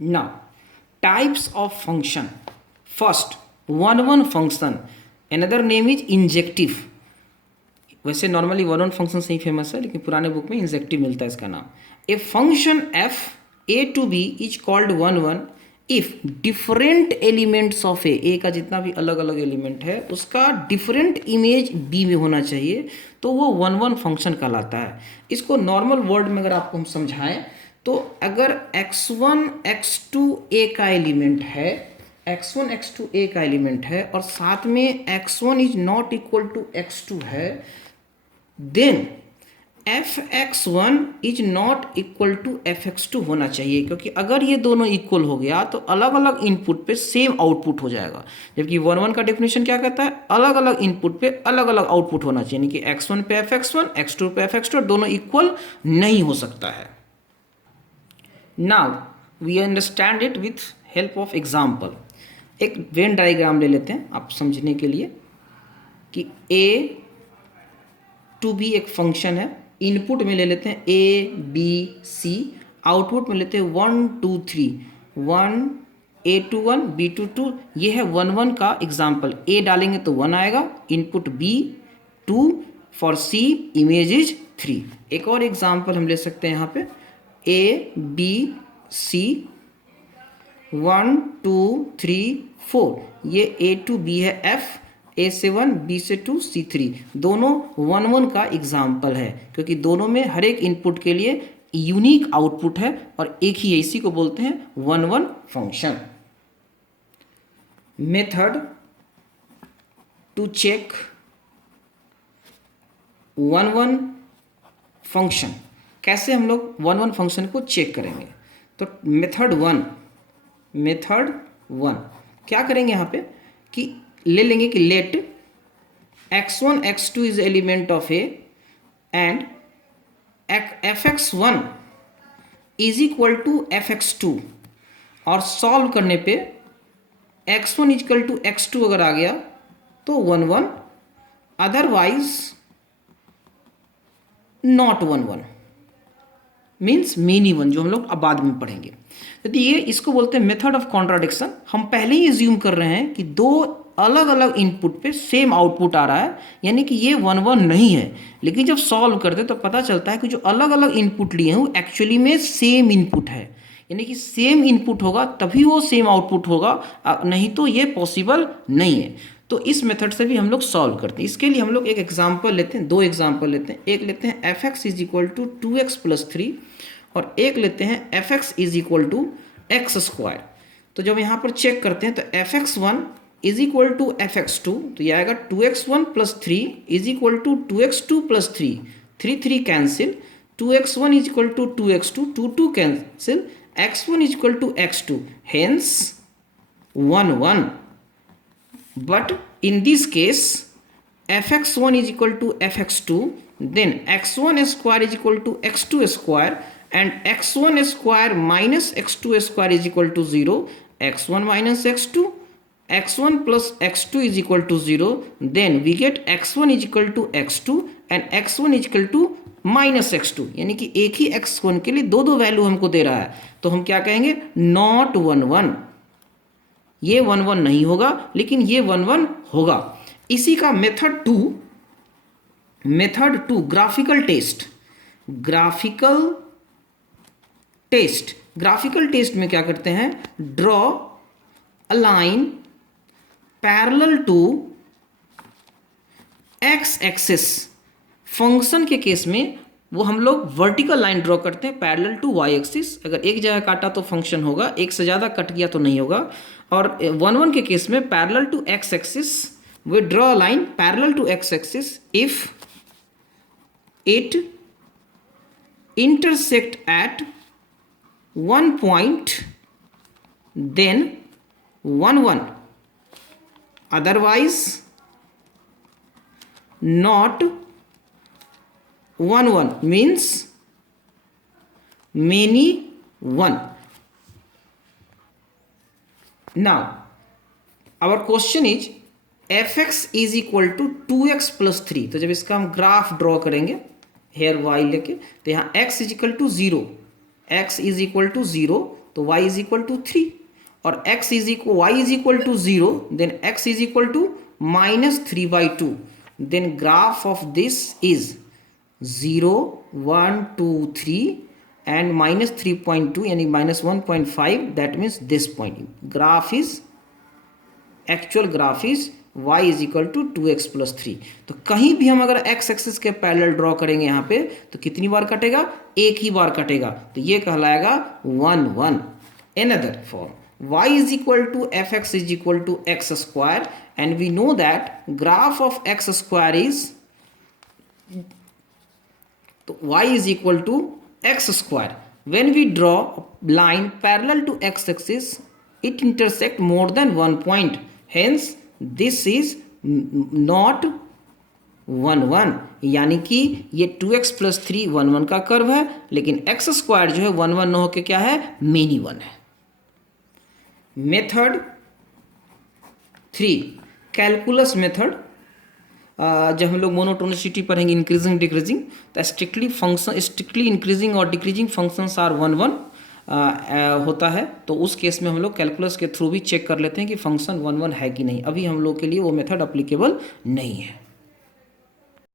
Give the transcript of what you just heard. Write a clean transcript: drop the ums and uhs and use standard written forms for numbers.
Now, types of function. First, one function. Another name is injective. वैसे normally one function से ही famous है, लेकिन पुराने बुक में इंजेक्टिव मिलता है इसका नाम. A function f A to B is called one if different elements of A का जितना भी अलग अलग एलिमेंट है उसका डिफरेंट इमेज बी में होना चाहिए, तो वो वन फंक्शन कहलाता है. इसको नॉर्मल वर्ड में अगर आपको हम समझाएं तो अगर x1 x2 ए का एलिमेंट है, x1 x2 ए का एलिमेंट है और साथ में x1 is not equal to x2 है, then fx1 is not equal to fx2 होना चाहिए. क्योंकि अगर ये दोनों इक्वल हो गया तो अलग अलग इनपुट पे सेम आउटपुट हो जाएगा. जबकि वन का डेफिनेशन क्या कहता है, अलग अलग इनपुट पे अलग अलग आउटपुट होना चाहिए. यानी कि x1 पे fx1, x2 पे fx2, दोनों इक्वल नहीं हो सकता है. Now we understand it with help of example. एक वेन डायग्राम ले लेते हैं आप समझने के लिए कि a टू बी एक फंक्शन है. इनपुट में ले लेते हैं a b c, आउटपुट में लेते हैं 1 2 3, 1 a21 b22. ये है वन का एग्जाम्पल. a डालेंगे तो 1 आएगा, input b 2, for c image is 3. एक और एग्जाम्पल हम ले सकते हैं यहाँ पे a b c 1 2 3 4. ये a टू b है f, a से 1 b से 2 c 3. दोनों वन का एग्जाम्पल है क्योंकि दोनों में हर एक इनपुट के लिए यूनिक आउटपुट है और एक ही, इसी को बोलते हैं one function. Method to check one function. कैसे हम लोग वन फंक्शन को चेक करेंगे, तो मेथड वन क्या करेंगे यहाँ पे कि ले लेंगे कि let x1 x2 is element of A and fx1 is equal to fx2, और सॉल्व करने पे x1 इक्वल टू x2 अगर आ गया तो one, otherwise not one means many one, जो हम लोग अब बाद में पढ़ेंगे. तो ये इसको बोलते हैं मेथड ऑफ कॉन्ट्राडिक्शन. हम पहले ही एज्यूम कर रहे हैं कि दो अलग अलग इनपुट पे सेम आउटपुट आ रहा है, यानी कि ये वन नहीं है. लेकिन जब सॉल्व करते तो पता चलता है कि जो अलग अलग इनपुट लिए हैं वो एक्चुअली में सेम इनपुट है. यानी कि सेम इनपुट होगा तभी वो सेम आउटपुट होगा, नहीं तो ये पॉसिबल नहीं है. तो इस मेथड से भी हम लोग सॉल्व करते हैं. इसके लिए हम लोग एक एग्जाम्पल लेते हैं, दो एग्जाम्पल लेते हैं. एक लेते हैं fx is equal to 2x plus 3 और एक लेते हैं fx is equal to x square. तो जब यहाँ पर चेक करते हैं तो fx1 is equal to fx2, तो यह आएगा 2x1 plus 3 is equal to 2x2 plus 3, 3 cancel, 2x1 is equal to 2x2, 2 cancel, x1 is equal to x2, hence 1. But in this case fx1 is equal to fx2, then x1 square is equal to x2 square and x1 square minus x2 square is equal to 0. x1 minus x2, x1 plus x2 is equal to 0. Then we get x1 is equal to x2 and x1 is equal to minus x2. यानी कि एक ही x1 के लिए दो value हमको दे रहा है, तो हम क्या कहेंगे, नॉट वन. ये वन नहीं होगा लेकिन ये वन होगा. इसी का मेथड टू ग्राफिकल टेस्ट में क्या करते हैं, draw a line parallel to x axis. Function के केस में वो हम लोग वर्टिकल लाइन ड्रॉ करते हैं पैरेलल टू वाई एक्सिस. अगर एक जगह काटा तो फंक्शन होगा, एक से ज़्यादा कट गया तो नहीं होगा. और वन के केस में parallel to x axis we draw line parallel to x axis if it intersect at one point, then 1, otherwise not 1 means many 1. Now our question is fx is equal to 2x plus 3. तो जब इसका हम graph draw करेंगे here y लेके, तो यहाँ x is equal to 0, x is equal to 0 तो y is equal to 3 और x is equal y is equal to 0 then x is equal to -3/2 then graph of this is 0 1 2 3 and -3.2 यानी -1.5 that means this point graph is actual graph is y is equal to 2x plus 3। तो कहीं भी हम अगर x axis के parallel draw करेंगे यहाँ पे तो कितनी बार कटेगा, एक ही बार कटेगा, तो ये कहलाएगा 1 1। Another form y is equal to fx is equal to x square and we know that graph of x square is, तो y is equal to x square. When we draw a line parallel to x axis, it intersect more than one point. Hence, this is not 1 1, यानी कि ये 2x plus 3 1 1 का curve है, लेकिन x square जो है 1 1 न होकर क्या है, मेनी 1 है। Method 3 calculus method. जब हम लोग मोनोटोनिसिटी पढ़ेंगे इंक्रीजिंग डिक्रीजिंग, तो स्ट्रिक्टली इंक्रीजिंग और डिक्रीजिंग फंक्शंस आर 1 1 होता है, तो उस केस में हम लोग कैलकुलस के थ्रू भी चेक कर लेते हैं कि फंक्शन 1 1 है कि नहीं। अभी हम लोग के लिए वो मेथड अप्लीकेबल नहीं है।